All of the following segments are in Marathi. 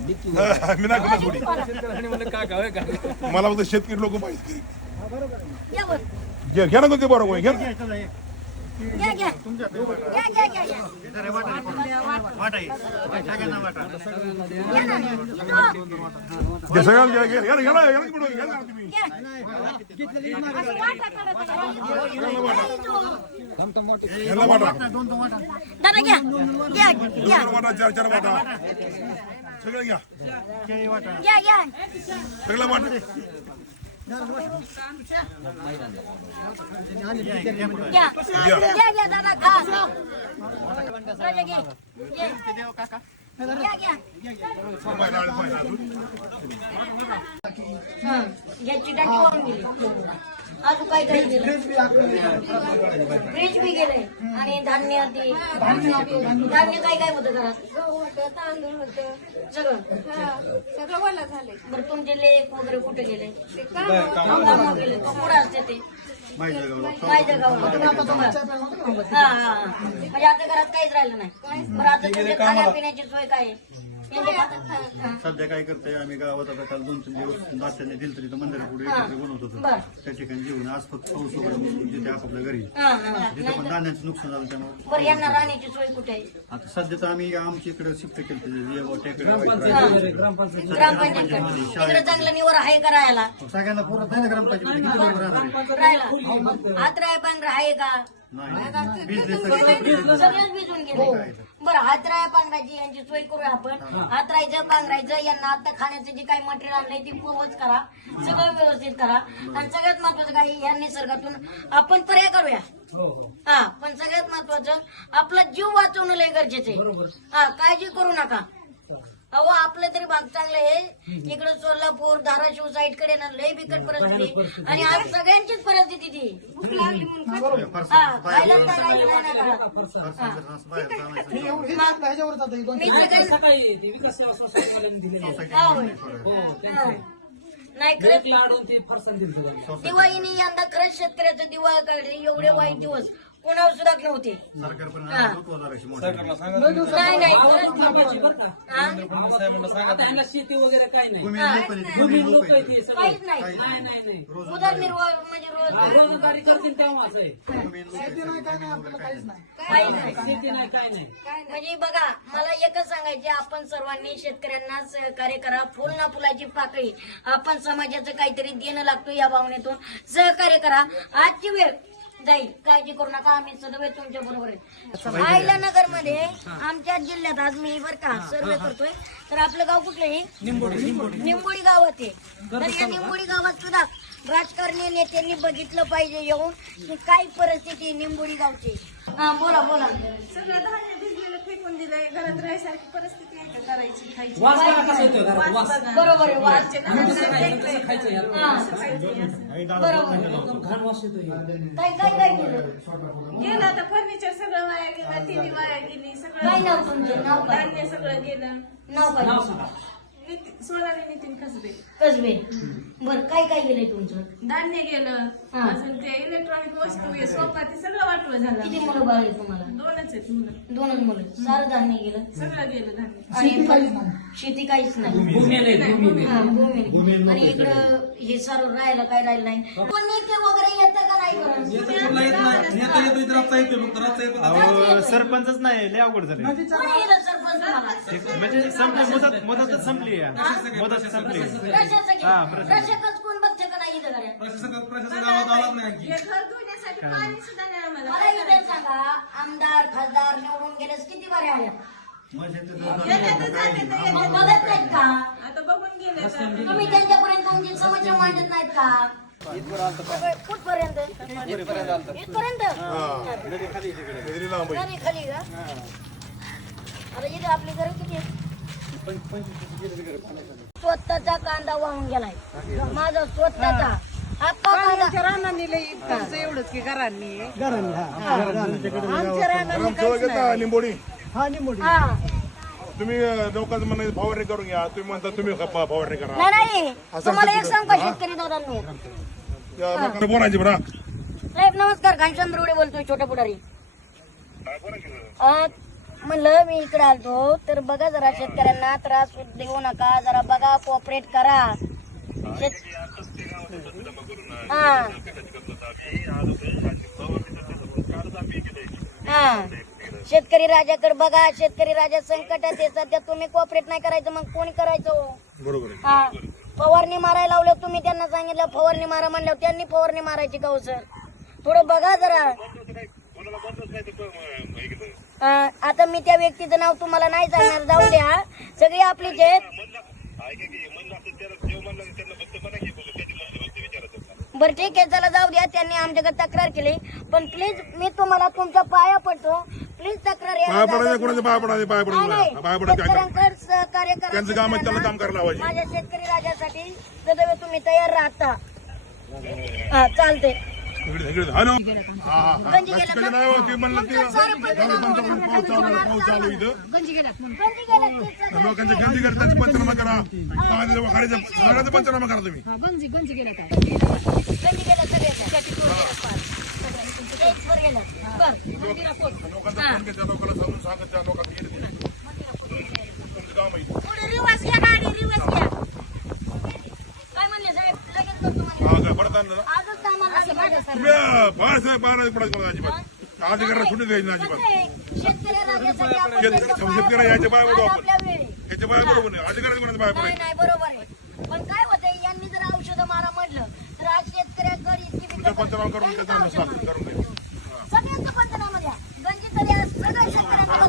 मी नाही करणार मला फक्त शेतकरी लोक पाहिजे घ्या घ्या ना कोणते बरोबर घ्या सगळ्यांना घ्या घ्या घ्या वाटा चार चार वाटा. सगळं घ्या. घ्या घ्या. सगळं वाटा. अजून. टाकी अजून काय काय फ्रीज बी गेले आणि धान्य ते धान्य काय काय होतं घरात गहू होतं तांदूळ होतं सगळं. हा, सगळं ओलं झालंय. बरं तुमचे लेख वगैरे कुठे गेले? ते काम कामावर गेले तो कुठं असते ते. माझ्या गावाला हा हा हा. म्हणजे आता घरात काहीच राहिलं नाही. बरं आता तुमच्या खाण्यापिण्याची सोय काय आहे. सध्या काय करतोय आम्ही गावात आता काल दोन तीन दिवस नाश्त्याने दिलं तरी मंदिर पुढे एकत्र बनवत होतो. त्या ठिकाणी जेवण आज फक्त पाऊस वगैरे जिथे आपापल्या घरी. हा, हा. तिथे पण धान्याचं नुकसान झालं त्यामुळे. बरं यांना राहण्याची सोय कुठे आहे? आता सध्या तर आम्ही आमच्या इकडे शिफ्ट केलं टेकडे ग्रामपंचायत ग्रामपंचायत तिकडे चांगलं निवर आहे का राहायला? सगळ्यांना पुरत नाही ना ग्रामपंचायत किती लोक राहणार आहे? का? नाही बिझनेस सगळे सगळेच भिजून गेले. बरं हातराय पांघरायची यांची सोय करूया आपण. हातरायचं पांघरायचं यांना आता खाण्याचं जे काही मटेरियल आणलंय ते पूर्वच करा. सगळं व्यवस्थित करा. आणि सगळ्यात महत्वाचं काही या निसर्गातून आपण पर्याय करूया. हो हो. हा पण सगळ्यात महत्वाचं आपला जीव वाचवणं लय गरजेचं आहे. हा काळजी करू नका. अहो आपलं तरी भाग चांगलं आहे. इकडं सोलापूर धाराशिव साईडकडे ना लय बिकट परिस्थिती. आणि आज सगळ्यांचीच परिस्थिती ती. भूक लागली म्हणून हा खायला तर राहिलं नाही ना घरात. बाहेर जाण्याचं मी सगळ्यांना सकाळी ते विकास सेवा संस्थेवाल्यांनी दिले. हा, होय. हो. हा. त्यांचे नाही खरंच ते फरसाण दिलं. दिवाळीने यंदा खरंच शेतकऱ्याचं दिवाळ काढले. एवढे वाईट दिवस. कोणावर सुद्धा नव्हते हा. नाही नाही हा? शेती वगैरे काही नाही. भूमी लोक आहेत, हे सगळे. काहीच नाही. नाही नाही. नाही उदरनिर्वाह म्हणजे रोज रोजगारी करतील तेव्हाच आहे. भूमी लोक आहेत. काहीच नाही. शेती नाही काय नाही. म्हणजे बघा मला एकच सांगायचे आपण सर्वांनी शेतकऱ्यांना सहकार्य करा. फुल ना फुलाची पाकळी. आपण समाजाचं काहीतरी देणं लागतो या भावनेतून. सहकार्य करा. आजची वेळ जाईल. काळजी करू नका आम्ही सदैव तुमच्या बरोबर आहे. आयला नगरमध्ये आमच्या जिल्ह्यात आज मी बर का सर्वे करतोय. तर आपलं गाव कुठलं आहे निंबोडी गावात आहे. तर या निंबोडी गावात सुद्धा राजकारणी नेत्यांनी बघितलं पाहिजे येऊन की काय परिस्थिती निंबोडी गावची. हा बोला बोला. फेकून दिलंय. घरात राहायसारखी परिस्थिती आहे का? करायची खायची. वास बघा कसा येतोय घरात? वास बरोबर आहे वास. आम्ही कसं खायचं कसं खायचं यार. हा बरोबर. एकदम घाण वास येतोय. काय काय काय केलं? गेलं आता फर्निचर सगळं वाया गेलं टीव्ही वाया गेली काय सगळं नाव तुमचं? नाव काय? धान्य सगळं गेलं. नाव काय? नाव सांगा. नितीन- सोनाली नितीन कसबे. कसबे. बर काय काय गेलंय तुमचं? धान्य गेलं. हा. अजून ते इलेक्ट्रॉनिक वस्तू सोफा ते सगळं वाटवं झालं. किती मुलं बाळ आहे तुम्हाला? दोनच आहेत मुलं. दोनच मुलं. सारं धान्य गेलं. सगळं गेलं धान्य. आणि पण शेती काहीच नाही. भूमी नाही भूमी हा, भूमी आणि इकडं हे सारं राहायला काय राहिलं नाही. पण नेते वगैरे येतं का नाही बरं? अहो सरपंचच नाही लय अवघड झाले कोणी सरपंच तुम्हाला? म्हणजे संपली मुदत मुदतच संपली आहे. मुदत संपली प्रशासक प्रशासकच कोण बघते का नाही इथं घरात हे घर धुण्यासाठी पाणी सुद्धा नाही सांगा आमदार खासदार निवडून गेलेस किती बारे आल्या म्हणजे. मग बघत नाहीत का? आता बघून गेले तर तुम्ही त्यांच्यापर्यंत तुमची समस्या मांडत नाहीत का? कुठपर्यंत? इथपर्यंत? खाली का? आता इथे आपली घर किती आहेत? स्वतःचा कांदा वाहून गेलाय. माझा स्वतःचा. आप्पा कांदा रानांनी लई खर्च एवढंच की घरांनी. आमच्या आमच्या रानांनी गावात येता लिंबोडी हा तुम्ही लोकांचं म्हणणं फवारणी करून घ्या. तुम्ही म्हणता तुम्ही फ- फवारणी करा. नाही नाही. तुम्हाला एक सांग का शेतकरी दादांनी? बोलायची बरं. साहेब नमस्कार. घनश्याम रोडे बोलतोय छोटा पुढारी. अं, म्हणलं मी इकडे आलतो. तर बघा जरा शेतकऱ्यांना त्रास देऊ नका. जरा बघा कोऑपरेट करा. शेत- शेतकरी राजाकडे बघा शेतकरी राजा संकटात आहे सध्या तुम्ही कोऑपरेट नाही करायचं मग कोणी करायचं हो? बरोबर हा फवारणी मारायला लावलं तुम्ही त्यांना सांगितलं फवारणी मारा म्हणल्यावर त्यांनी फवारणी मारायची का हो सर थोडं बघा जरा हा, आता मी त्या व्यक्तीचं नाव तुम्हाला नाही सांगणार जाऊ द्या सगळी आपलीच आहेत बरं ठीक आहे चला जाऊ द्या. त्यांनी आमच्याकडे तक्रार केली. पण प्लीज मी तुम्हाला तुमच्या पाया पडतो. प्लीज तक्रार यायला पाया पडायचं जागा कोणाच्या पाया पडायचे पाया नाही, नाही. पडायचं पाया पडायचं काय करायचं? शेतकऱ्यांकडे सहकार्य करा त्यांचं काम आहे, त्याला काम करायला लावायचे. माझ्या शेतकरी राजासाठी सदैव तुम्ही तयार राहता. हा चालते हॅलो. हा, हा, हा. हो, ते म्हणलं ते पाऊस चालू पाऊस इथं. लोकांच्या गर्दी करतात त्यांची पंचनामा करा. सगळ्याचा पंचनामा करा तुम्ही. लोकांचा फोन लोकांना सांगून सांगत त्या लोकांना काय म्हणले साहेब? लगेच तुम्ही पडायचं मला अजिबात अधिकाऱ्याला सुट्टी द्यायची अजिबात याच्या आपण. याच्या बरोबर नाही नाही पडायचं नाही बरोबर आहे पण काय होतंय यांनी जर औषधं मारा म्हटलं तर आज शेतकऱ्याकडे पंचनामा करून करून सगळ्यांचं पंचनामा द्या गंजी तरी आज सगळ्या शेतकऱ्यांना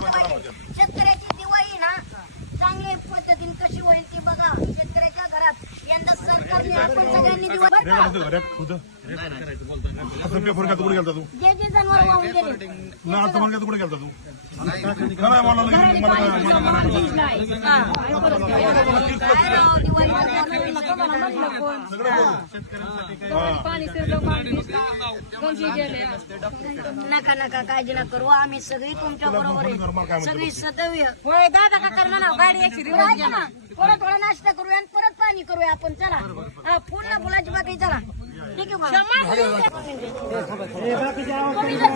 शेतकऱ्याची दिवाळी ना चांगल्या पद्धतीने कशी होईल ती बघा शेतकऱ्याच्या घरात यंदा सरकारने आपण सगळ्यांनी दिवाळी बरं का? होतं होतं असं पेपर का कुठे गेलता तू जे जे जनावर वाहून गेले ना आता मला कुठे गेलता तू काय मला लगेच- मला- मला- मला- मला- काय राव, दिवाळी सगळं बोलू. नका नका काळजी नका करू. आम्ही सगळी तुमच्या बरोबर आहे. सगळी सदैव होय दादा का कर म्हणा गाडी यायची रिवर्स ना, थोडा थोडा नाश्ता करूया आणि परत पाणी करूया आपण. चला. हा, पूर्ण फुलाची बाकी चला.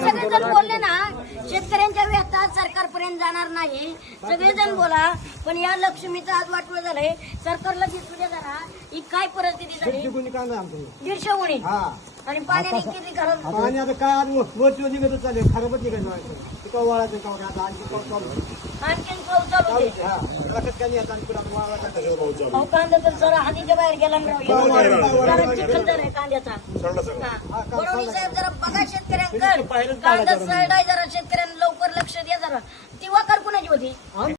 सगळेजण बोलले ना शेतकऱ्यांच्या व्यथा सरकारपर्यंत जाणार नाही. सगळेजण बोला पण या लक्ष्मीचं आज वाटवं झालंय. सरकारला दिसू दे जरा ही काय परिस्थिती झाली? दीडशे उणी आणि पाण्याने किती आता काय आज निघत चालेल खराबच निघायचं वाळायचं आणखीन पाऊस चालू कांदा तर जरा हानीच्या बाहेर गेला ना राव. कारण आहे जरा बघा शेतकऱ्यांकडे. कांदा सरडाय जरा शेतकऱ्यांना लवकर लक्ष द्या जरा. ती वाकर कुणाची होती.